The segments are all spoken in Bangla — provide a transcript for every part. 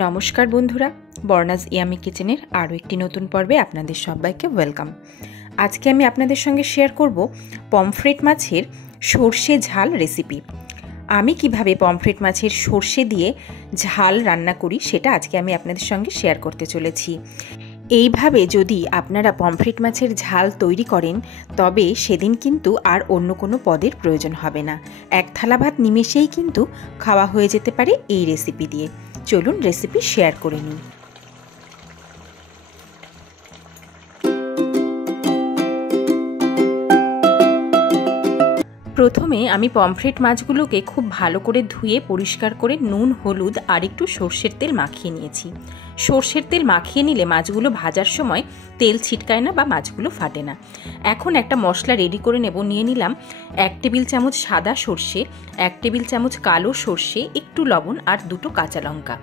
নমস্কার বন্ধুরা, বর্ণাজ ইয়ামি কিচেনের আরও একটি নতুন পর্বে আপনাদের সবাইকে ওয়েলকাম। আজকে আমি আপনাদের সঙ্গে শেয়ার করব পমফ্রেট মাছের সর্ষে ঝাল রেসিপি। আমি কিভাবে পমফ্রেট মাছের সর্ষে দিয়ে ঝাল রান্না করি সেটা আজকে আমি আপনাদের সঙ্গে শেয়ার করতে চলেছি। এইভাবে যদি আপনারা পমফ্রেট মাছের ঝাল তৈরি করেন তবে সেদিন কিন্তু আর অন্য কোনো পদের প্রয়োজন হবে না। এক থালা ভাত নিমেষেই কিন্তু খাওয়া হয়ে যেতে পারে এই রেসিপি দিয়ে। চলুন রেসিপি শেয়ার করে নিই। প্রথমে আমি পমফ্রেট মাছগুলোকে খুব ভালো করে ধুয়ে পরিষ্কার করে নুন, হলুদ আর একটু সর্ষের তেল মাখিয়ে নিয়েছি। সর্ষের তেল মাখিয়ে নিলে মাছগুলো ভাজার সময় তেল ছিটকায় না বা মাছগুলো ফাটে না। এখন একটা মশলা রেডি করে নেব। নিয়ে নিলাম 1 টেবিল চামচ সাদা সর্ষে, 1 টেবিল চামচ কালো সর্ষে, একটু লবণ আর 2টো কাঁচা লঙ্কা।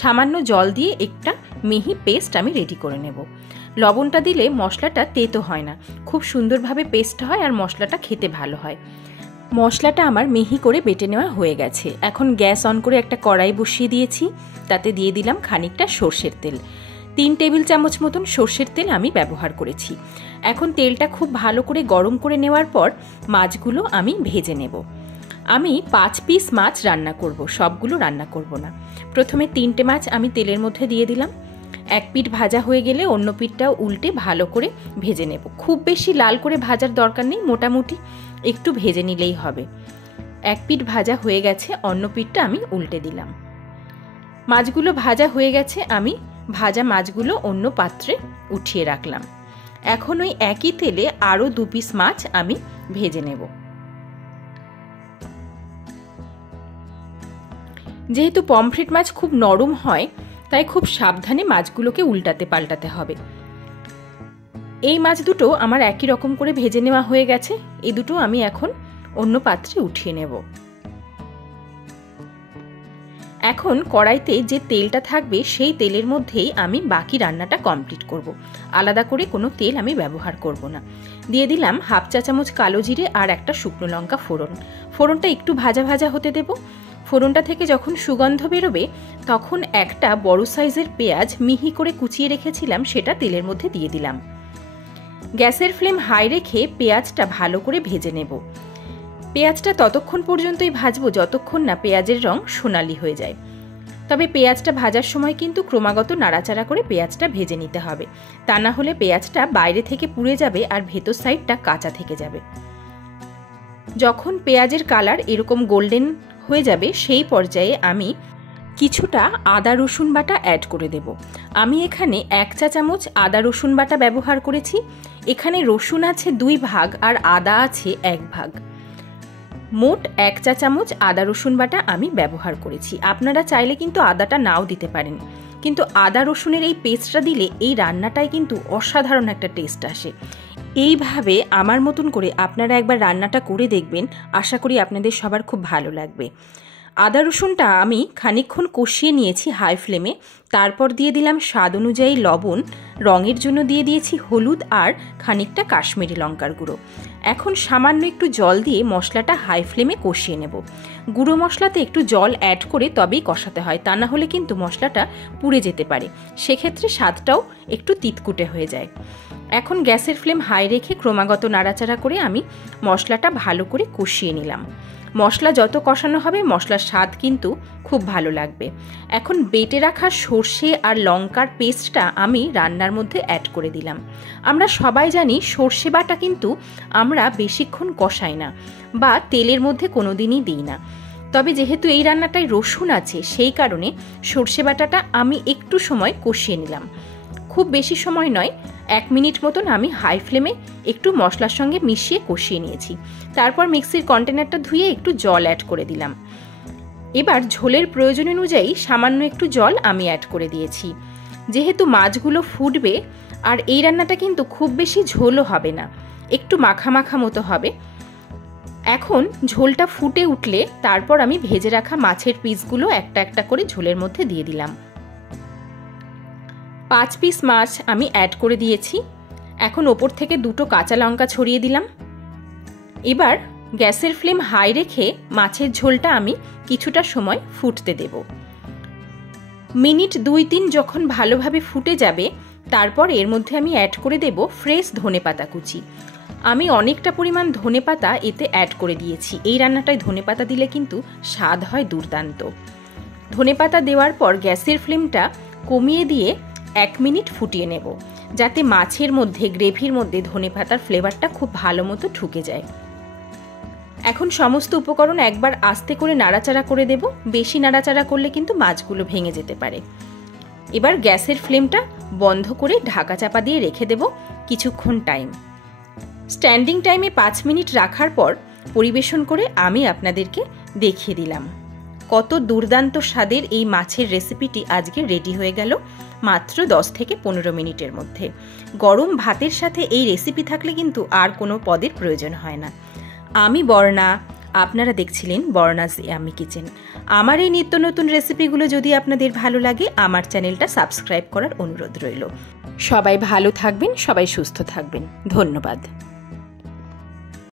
সামান্য জল দিয়ে একটা মিহি পেস্ট আমি রেডি করে নেব। লবণটা দিলে মশলাটা তেতো হয় না, খুব সুন্দরভাবে পেস্ট হয় আর মশলাটা খেতে ভালো হয়। মশলাটা আমার মিহি করে বেটে নেওয়া হয়ে গেছে। এখন গ্যাস অন করে একটা কড়াই বসিয়ে দিয়েছি। তাতে দিয়ে দিলাম খানিকটা সর্ষের তেল। 3 টেবিল চামচ মতন সর্ষের তেল আমি ব্যবহার করেছি। এখন তেলটা খুব ভালো করে গরম করে নেওয়ার পর মাছগুলো আমি ভেজে নেব। আমি 5 পিস মাছ রান্না করব, সবগুলো রান্না করব না। প্রথমে 3টে মাছ আমি তেলের মধ্যে দিয়ে দিলাম। এক পিঠ ভাজা হয়ে গেলে অন্য পিঠটাও উল্টে ভালো করে ভেজে নেব। খুব বেশি লাল করে ভাজার দরকার নেই, মোটামুটি একটু ভেজে নিলেই হবে। এক পিঠ ভাজা হয়ে গেছে, অন্য পিঠটা আমি উল্টে দিলাম। মাছগুলো ভাজা হয়ে গেছে, আমি ভাজা মাছগুলো অন্য পাত্রে উঠিয়ে রাখলাম। এখন ওই একই তেলে আরও 2 পিস মাছ আমি ভেজে নেব। যেহেতু পমফ্রেট মাছ খুব নরম হয় তাই খুব সাবধানে মাছগুলোকে উল্টাতে পাল্টাতে হবে। এই মাছ দুটো আমার একই রকম করে ভেজে নেওয়া হয়ে গেছে। এই দুটো আমি এখন অন্য পাত্রে উঠিয়ে নেব। এখন কড়াইতে যে তেলটা থাকবে সেই তেলের মধ্যেই আমি বাকি রান্নাটা কমপ্লিট করব। আলাদা করে কোনো তেল আমি ব্যবহার করব না। দিয়ে দিলাম 1/2 চা চামচ কালো জিরে আর একটা শুকনো লঙ্কা ফোড়ন। ফোড়নটা একটু ভাজা ভাজা হতে দেব। ফোড়নটা থেকে যখন সুগন্ধ বেরোবে তখন একটা বড় সাইজের পেঁয়াজ মিহি করে কুচিয়ে রেখেছিলাম সেটা তেলের মধ্যে দিয়ে দিলাম। গ্যাসের ফ্লেম হাই রেখে পেঁয়াজটা ভালো করে ভেজে নেব। পেঁয়াজটা ততক্ষণ পর্যন্তই ভাজবো যতক্ষণ না পেঁয়াজের রং সোনালি হয়ে যায়। তবে পেঁয়াজটা ভাজার সময় কিন্তু ক্রমাগত নাড়াচাড়া করে পেঁয়াজটা ভেজে নিতে হবে, তা না হলে পেঁয়াজটা বাইরে থেকে পুড়ে যাবে আর ভেতর সাইডটা কাঁচা থেকে যাবে। যখন পেঁয়াজের কালার এরকম গোল্ডেন হয়ে যাবে সেই পর্যায়ে আমি কিছুটা আদা রসুন বাটা অ্যাড করে দেব। আমি এখানে 1 চা চামচ আদা রসুন বাটা ব্যবহার করেছি। এখানে রসুন আছে 2 ভাগ আর আদা আছে 1 ভাগ। মোট 1 চা চামচ আদা রসুন বাটা আমি ব্যবহার করেছি। আপনারা চাইলে কিন্তু আদাটা নাও দিতে পারেন, কিন্তু আদা রসুনের এই পেস্টটা দিলে এই রান্নাটায় কিন্তু অসাধারণ একটা টেস্ট আসে। এইভাবে আমার মতন করে আপনারা একবার রান্নাটা করে দেখবেন, আশা করি আপনাদের সবার খুব ভালো লাগবে। আদা রসুনটা আমি খানিকক্ষণ কষিয়ে নিয়েছি হাই ফ্লেমে। তারপর দিয়ে দিলাম স্বাদ অনুযায়ী লবণ, রঙের জন্য দিয়ে দিয়েছি হলুদ আর খানিকটা কাশ্মীরি লঙ্কার গুঁড়ো। এখন সামান্য একটু জল দিয়ে মশলাটা হাই ফ্লেমে কষিয়ে নেব। গুঁড়ো মশলাতে একটু জল অ্যাড করে তবেই কষাতে হয়, তা না হলে কিন্তু মশলাটা পুড়ে যেতে পারে, সেক্ষেত্রে স্বাদটাও একটু তিতকুটে হয়ে যায়। এখন গ্যাসের ফ্লেম হাই রেখে ক্রমাগত নাড়াচাড়া করে আমি মশলাটা ভালো করে কষিয়ে নিলাম। মশলা যত কষানো হবে মশলার স্বাদ কিন্তু খুব ভালো লাগবে। এখন বেটে রাখা সর্ষে আর লঙ্কার পেস্টটা আমি রান্নার মধ্যে অ্যাড করে দিলাম। আমরা সবাই জানি সর্ষে বাটা কিন্তু আমরা বেশিক্ষণ কষাই না বা তেলের মধ্যে কোনোদিনই দিই না। তবে যেহেতু এই রান্নাটায় রসুন আছে সেই কারণে সর্ষে বাটাটা আমি একটু সময় কষিয়ে নিলাম। খুব বেশি সময় নয়, 1 মিনিট মতন আমি হাই ফ্লেমে একটু মশলার সঙ্গে মিশিয়ে কষিয়ে নিয়েছি। তারপর মিক্সির কন্টেনারটা ধুয়ে একটু জল অ্যাড করে দিলাম। এবার ঝোলের প্রয়োজন অনুযায়ী সামান্য একটু জল আমি অ্যাড করে দিয়েছি। যেহেতু মাছগুলো ফুটবে আর এই রান্নাটা কিন্তু খুব বেশি ঝোলও হবে না, একটু মাখা মাখা মতো হবে। এখন ঝোলটা ফুটে উঠলে তারপর আমি ভেজে রাখা মাছের পিসগুলো একটা একটা করে ঝোলের মধ্যে দিয়ে দিলাম। 5 পিস মাছ আমি অ্যাড করে দিয়েছি। এখন ওপর থেকে 2টো কাঁচা লঙ্কা ছড়িয়ে দিলাম। এবার গ্যাসের ফ্লেম হাই রেখে মাছের ঝোলটা আমি কিছুটা সময় ফুটতে দেব। মিনিট 2-3 যখন ভালোভাবে ফুটে যাবে তারপর এর মধ্যে আমি অ্যাড করে দেব ফ্রেশ ধনেপাতা কুচি। আমি অনেকটা পরিমাণ ধনেপাতা এতে অ্যাড করে দিয়েছি। এই রান্নাটায় ধনেপাতা দিলে কিন্তু স্বাদ হয় দুর্দান্ত। ধনেপাতা দেওয়ার পর গ্যাসের ফ্লেমটা কমিয়ে দিয়ে 1 মিনিট ফুটিয়ে নেব, যাতে মাছের মধ্যে গ্রেভির মধ্যে ধনেপাতার ফ্লেভারটা খুব ভালো মতো ঢুকে যায়। এখন সমস্ত উপকরণ একবার আস্তে করে নাড়াচাড়া করে দেব। বেশি নাড়াচাড়া করলে কিন্তু মাছগুলো ভেঙে যেতে পারে। এবার গ্যাসের ফ্লেমটা বন্ধ করে ঢাকা চাপা দিয়ে রেখে দেব কিছুক্ষণ টাইম। স্ট্যান্ডিং টাইমে 5 মিনিট রাখার পর পরিবেশন করে আমি আপনাদেরকে দেখিয়ে দিলাম। কত দুর্দান্ত স্বাদের এই মাছের রেসিপিটি আজকে রেডি হয়ে গেল মাত্র 10 থেকে 15 মিনিটের মধ্যে। গরম ভাতের সাথে এই রেসিপি থাকলে কিন্তু আর কোনো পদের প্রয়োজন হয় না। আমি বর্ণা, আপনারা দেখছিলেন বর্ণাস ইয়াম্মি কিচেন। আমার এই নিত্য নতুন রেসিপিগুলো যদি আপনাদের ভালো লাগে আমার চ্যানেলটা সাবস্ক্রাইব করার অনুরোধ রইল। সবাই ভালো থাকবেন, সবাই সুস্থ থাকবেন। ধন্যবাদ।